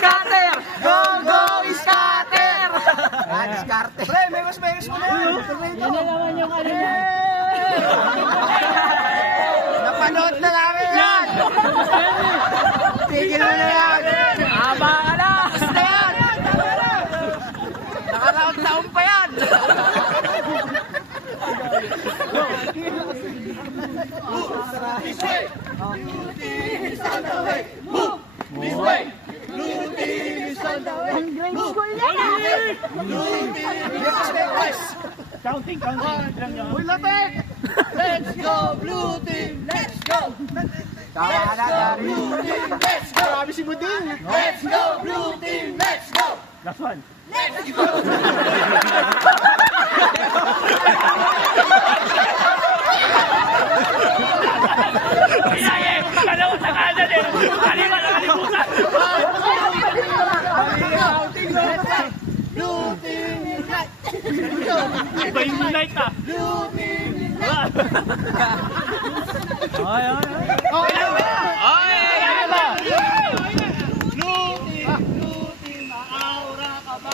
Scatter! Go, go, scatter! Diskarte. Pre, meros mo na yan. Yan na naman yung ano niya. Napanood na namin yan. Tigil mo na yan. Haba ka na! Basta yan. Nakaraang taon pa yan. Ang grade school yan ah! Counting. Uy, lapit. Let's go, blue team. Let's go. Tama na, blue team. Let's go. Grabe si Buding. Let's go, blue team. Let's go. Last one. Pinaya mo pa kalaw sa kanan eh! Kaliwa na kalimutan! Blue team. Iba yung light ah! Blue team. Ay, ay, ay! Okay lang ba? Ay, ay, ay! Blue team. Aura ka ba?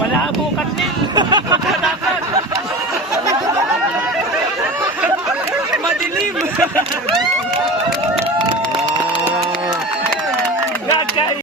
Malabo kasi!